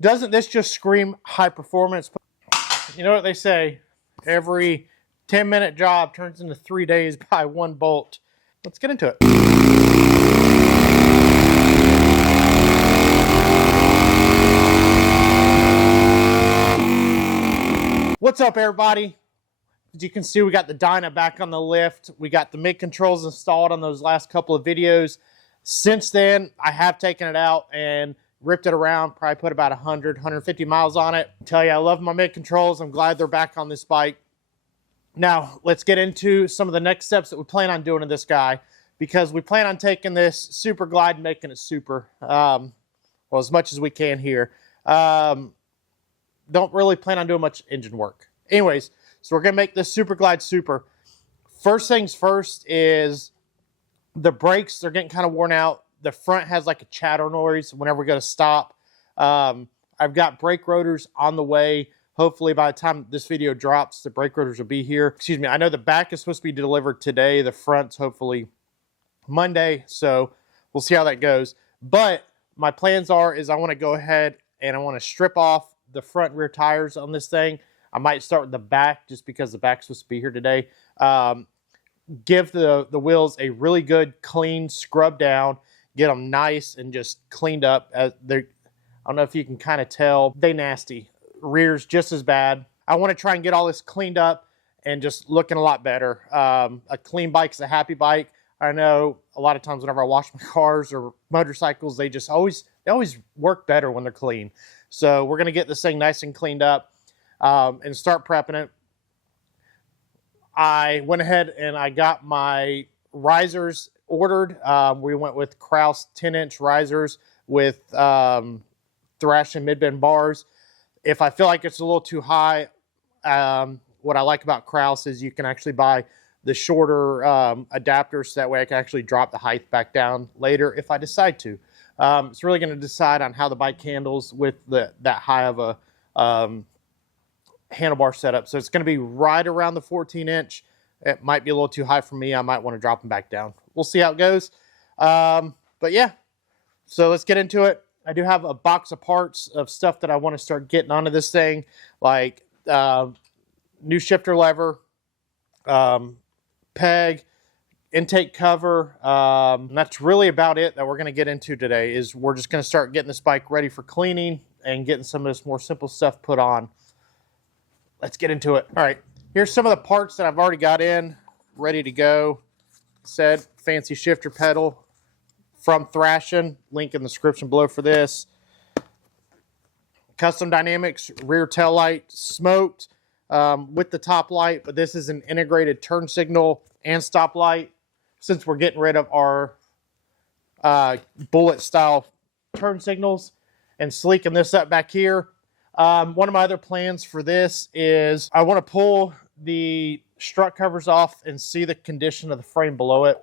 Doesn't this just scream high performance? You know what they say, every 10-minute job turns into 3 days by one bolt. Let's get into it. What's up, everybody? As you can see, we got the Dyna back on the lift. We got the mid controls installed on those last couple of videos. Since then, I have taken it out and ripped it around, probably put about 100, 150 miles on it. I tell you, I love my mid controls. I'm glad they're back on this bike. Now, let's get into some of the next steps that we plan on doing to this guy, because we plan on taking this Super Glide and making it super, well, as much as we can here. Don't really plan on doing much engine work. Anyways, so we're going to make this Super Glide super. First things first is the brakes. They're getting kind of worn out. The front has like a chatter noise whenever we go to stop. I've got brake rotors on the way. Hopefully by the time this video drops, the brake rotors will be here. Excuse me, I know the back is supposed to be delivered today. The front's hopefully Monday, so we'll see how that goes. But my plans is I want to go ahead and I want to strip off the front and rear tires on this thing. I might start with the back just because the back's supposed to be here today. Give the wheels a really good clean scrub down, get them nice and just cleaned up. I don't know if you can kind of tell, they nasty. Rear's just as bad. I want to try and get all this cleaned up and just looking a lot better. A clean bike's a happy bike. I know a lot of times whenever I wash my cars or motorcycles, they always work better when they're clean. So we're going to get this thing nice and cleaned up and start prepping it. I went ahead and I got my risers ordered. We went with Kraus 10-inch risers with Thrashin mid-bend bars. If I feel like it's a little too high, what I like about Kraus is you can actually buy the shorter adapters, so that way I can actually drop the height back down later if I decide to. It's really going to decide on how the bike handles with that high of a handlebar setup. So it's going to be right around the 14-inch. It might be a little too high for me. I might want to drop them back down. We'll see how it goes. But yeah, so let's get into it. I do have a box of parts of stuff that I want to start getting onto this thing, like new shifter lever, peg, intake cover. And that's really about it that we're going to get into today. Is we're just going to start getting this bike ready for cleaning and getting some of this more simple stuff put on. Let's get into it. All right, here's some of the parts that I've already got in, ready to go. Said fancy shifter pedal from Thrashin, link in the description below for this. Custom Dynamics rear tail light, smoked with the top light, but this is an integrated turn signal and stop light. Since we're getting rid of our bullet style turn signals and sleeking this up back here. One of my other plans for this is I want to pull the strut covers off and see the condition of the frame below it.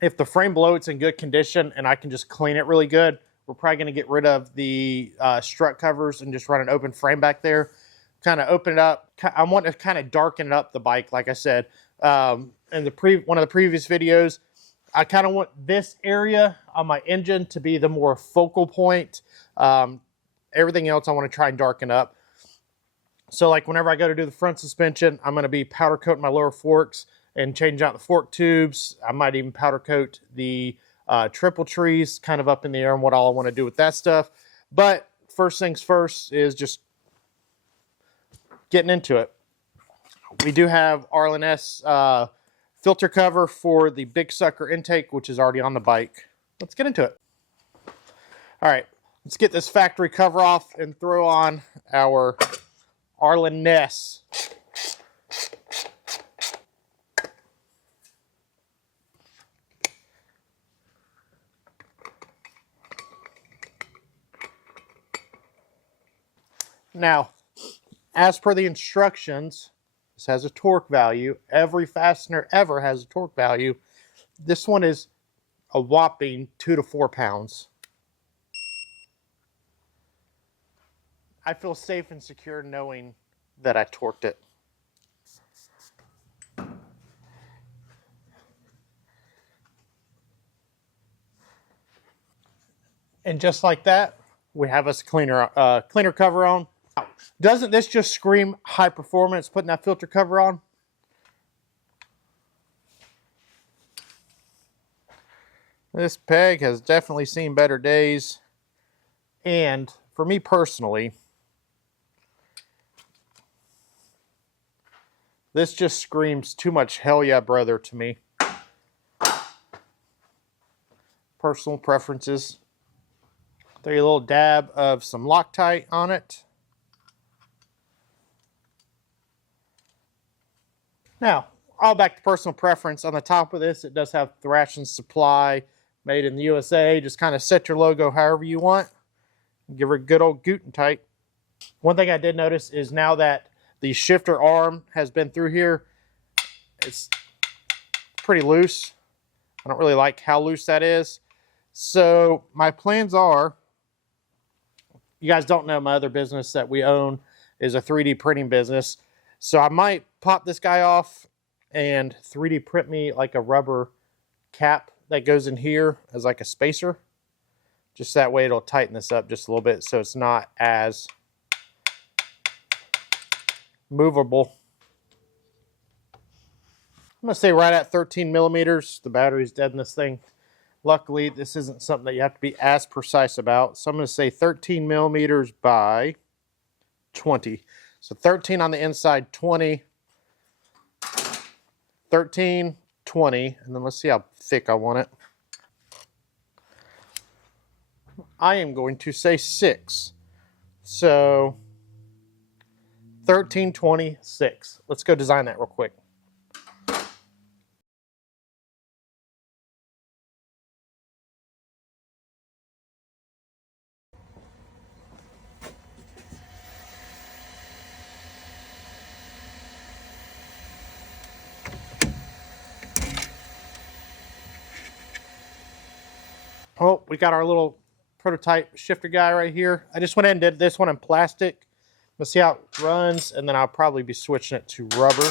If the frame below it's in good condition and I can just clean it really good, we're probably going to get rid of the strut covers and just run an open frame back there. Kind of open it up. I want to kind of darken up the bike, like I said. In one of the previous videos, I kind of want this area on my engine to be the more focal point. Everything else I want to try and darken up. So like whenever I go to do the front suspension, I'm going to be powder coating my lower forks and change out the fork tubes. I might even powder coat the triple trees, kind of up in the air, and what all I want to do with that stuff. But first things first is just getting into it. We do have R&S filter cover for the big sucker intake, which is already on the bike. Let's get into it. All right. Let's get this factory cover off and throw on our R&S. Now, as per the instructions, this has a torque value. Every fastener ever has a torque value. This one is a whopping 2 to 4 pounds. I feel safe and secure knowing that I torqued it. And just like that, we have us a cleaner cover on. Doesn't this just scream high performance putting that filter cover on? This peg has definitely seen better days. And for me personally, this just screams too much hell yeah brother to me. Personal preferences. Throw a little dab of some Loctite on it. Now, all back to personal preference. On the top of this, it does have Thrashing Supply, made in the USA. Just kind of set your logo however you want. Give her a good old Guten tight. One thing I did notice is now that the shifter arm has been through here, it's pretty loose. I don't really like how loose that is. So my plans are, you guys don't know my other business that we own is a 3D printing business. So I might pop this guy off and 3D print me like a rubber cap that goes in here as like a spacer. Just that way it'll tighten this up just a little bit so it's not as movable. I'm going to say right at 13 millimeters. The battery's dead in this thing. Luckily, this isn't something that you have to be as precise about. So I'm going to say 13 millimeters by 20. So 13 on the inside, 20. 13, 20. And then let's see how thick I want it. I am going to say 6. So 13, 20, 6. Let's go design that real quick. Oh, we got our little prototype shifter guy right here. I just went ahead and did this one in plastic. Let's see how it runs, and then I'll probably be switching it to rubber.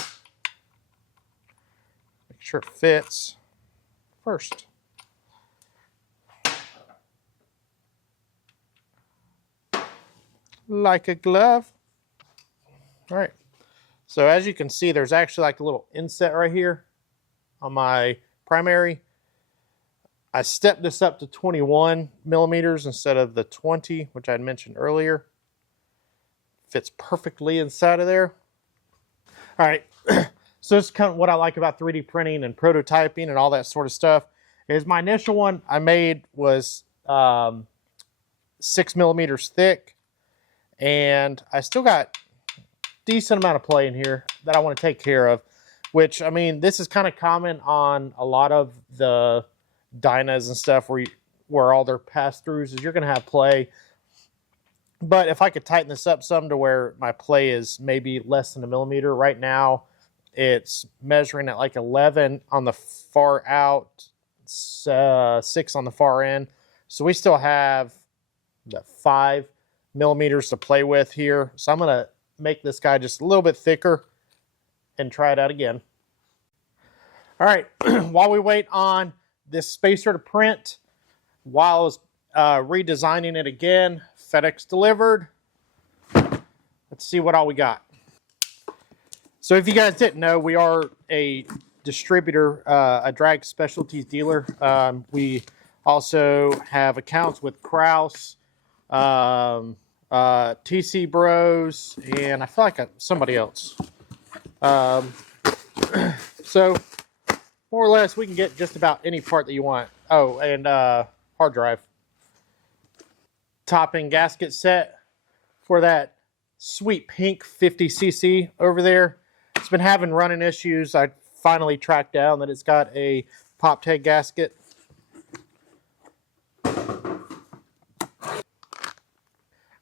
Make sure it fits first. Like a glove. All right. So as you can see, there's actually like a little inset right here on my primary. I stepped this up to 21 millimeters instead of the 20, which I had mentioned earlier. Fits perfectly inside of there. All right, so this is kind of what I like about 3D printing and prototyping and all that sort of stuff. Is my initial one I made was 6 millimeters thick, and I still got a decent amount of play in here that I want to take care of, which, I mean, this is kind of common on a lot of the Dynas and stuff where all their pass-throughs is you're going to have play. But if I could tighten this up some to where my play is maybe less than a millimeter. Right now, it's measuring at like 11 on the far out, 6 on the far end. So we still have 5 millimeters to play with here. So I'm going to make this guy just a little bit thicker and try it out again. All right, while we wait on this spacer to print, while I was redesigning it again, FedEx delivered. Let's see what all we got. So if you guys didn't know, we are a distributor, a drag specialties dealer. We also have accounts with Kraus, TC Bros, and I feel like somebody else. So more or less, we can get just about any part that you want. Oh, and hard drive. Top-end gasket set for that sweet pink 50cc over there. It's been having running issues. I finally tracked down that it's got a pop head gasket. All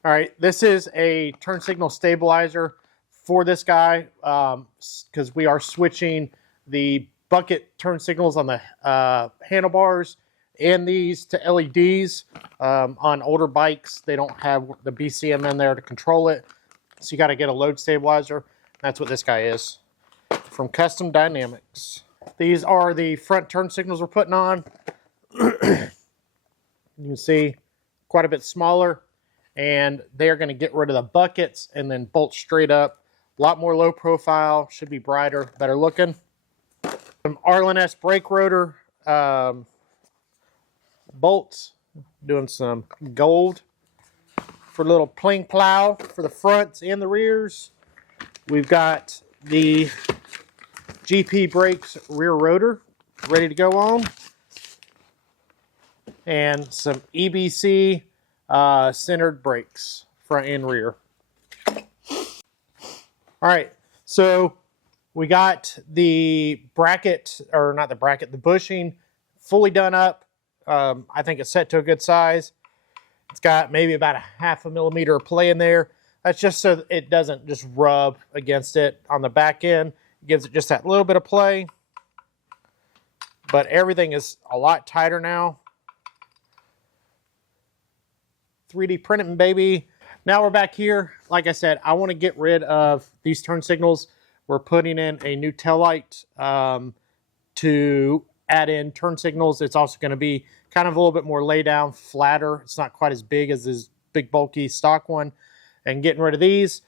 right, this is a turn signal stabilizer for this guy because we are switching the bucket turn signals on the handlebars and these to LEDs. On older bikes, they don't have the BCM in there to control it, so you got to get a load stabilizer. That's what this guy is from Custom Dynamics. These are the front turn signals we're putting on. You can see quite a bit smaller, and they're going to get rid of the buckets and then bolt straight up. A lot more low profile, should be brighter, better looking. Some R&S brake rotor bolts, doing some gold for a little pling plow for the fronts and the rears. We've got the GP brakes rear rotor ready to go on, and some EBC centered brakes front and rear. All right, so we got the bracket, or not the bracket, the bushing fully done up. I think it's set to a good size. It's got maybe about a 0.5 millimeter of play in there. That's just so it doesn't just rub against it on the back end. It gives it just that little bit of play. But everything is a lot tighter now. 3D printing, baby. Now we're back here. Like I said, I want to get rid of these turn signals. We're putting in a new taillight to add in turn signals. It's also going to be kind of a little bit more lay down, flatter. It's not quite as big as this big bulky stock one. And getting rid of these.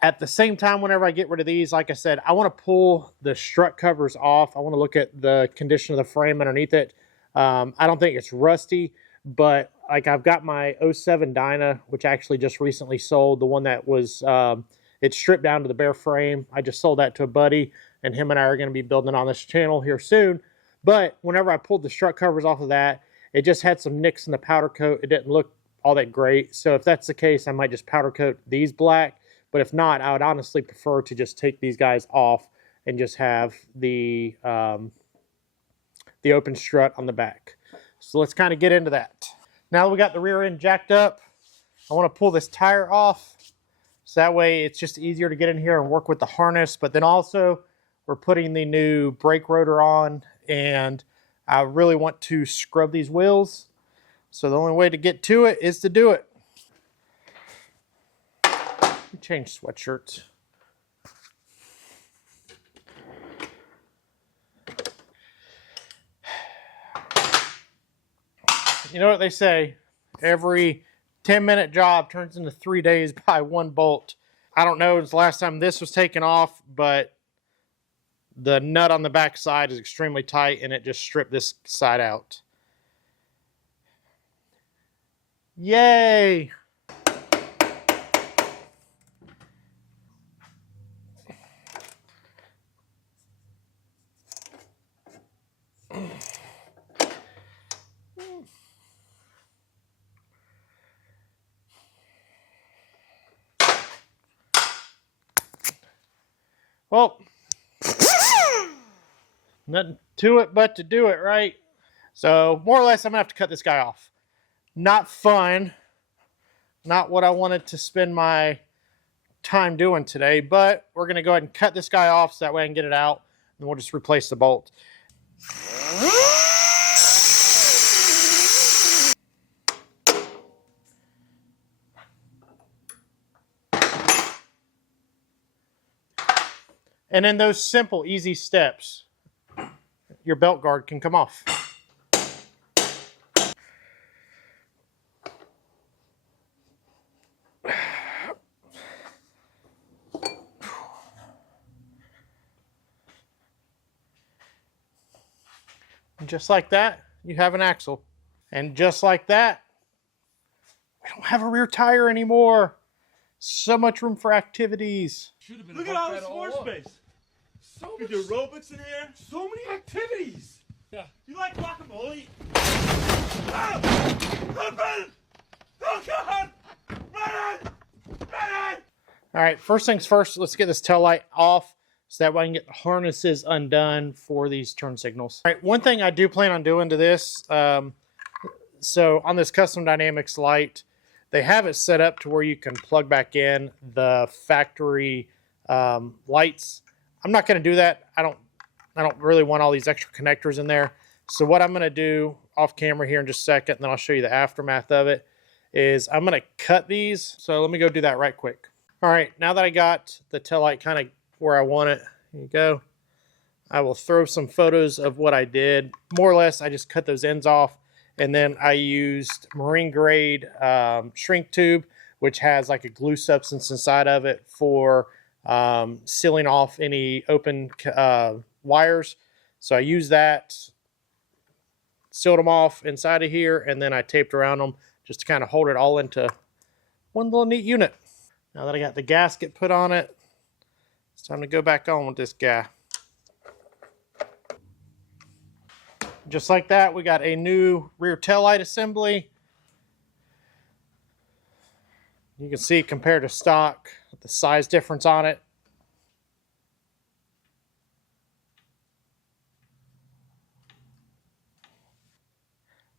At the same time, whenever I get rid of these, like I said, I want to pull the strut covers off. I want to look at the condition of the frame underneath it. I don't think it's rusty, but like I've got my 07 Dyna, which actually just recently sold, the one that was, it's stripped down to the bare frame. I just sold that to a buddy, and him and I are going to be building on this channel here soon. But whenever I pulled the strut covers off of that, it just had some nicks in the powder coat. It didn't look all that great. So if that's the case, I might just powder coat these black. But if not, I would honestly prefer to just take these guys off and just have the open strut on the back. So let's kind of get into that. Now that we got the rear end jacked up, I want to pull this tire off. So that way it's just easier to get in here and work with the harness. But then also we're putting the new brake rotor on, and I really want to scrub these wheels. So the only way to get to it is to do it. Change sweatshirts. You know what they say, every 10-minute job turns into 3 days by one bolt. I don't know the last time this was taken off, but the nut on the back side is extremely tight, and it just stripped this side out. Yay! Well, nothing to it but to do it, right? So more or less, I'm gonna have to cut this guy off. Not fun. Not what I wanted to spend my time doing today, but we're gonna go ahead and cut this guy off so that way I can get it out, and we'll just replace the bolt. And in those simple, easy steps, your belt guard can come off. And just like that, you have an axle. And just like that, we don't have a rear tire anymore. So much room for activities. Look at all this floor space. So much aerobics in here. So many activities. Yeah. You like guacamole? Oh! Oh God! Run it! Run it! All right, first things first, let's get this tail light off so that way I can get the harnesses undone for these turn signals. All right, one thing I do plan on doing to this, so on this Custom Dynamics light, they have it set up to where you can plug back in the factory lights. I'm not going to do that. I don't really want all these extra connectors in there. So what I'm going to do off camera here in just a second, and then I'll show you the aftermath of it, is I'm going to cut these. So let me go do that right quick. All right, now that I got the tail light kind of where I want it, here you go. I will throw some photos of what I did. More or less, I just cut those ends off, and then I used marine grade shrink tube, which has like a glue substance inside of it for sealing off any open wires. So I used that, sealed them off inside of here, and then I taped around them just to kind of hold it all into one little neat unit. Now that I got the gasket put on it, it's time to go back on with this guy. Just like that, we got a new rear taillight assembly. You can see compared to stock, the size difference on it.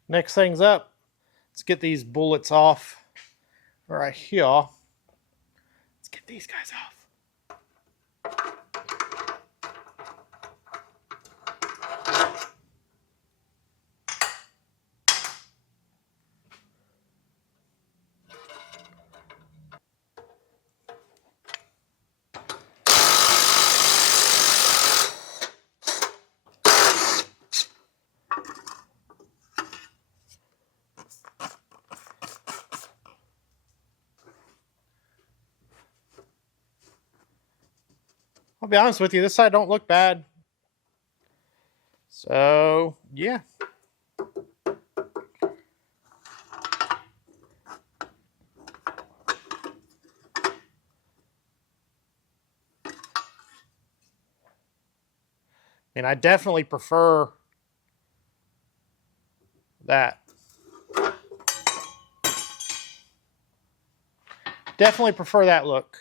Next thing's up, let's get these bullets off right here. Let's get these guys off. I'll be honest with you, this side don't look bad. So, yeah. And I definitely prefer that. Definitely prefer that look.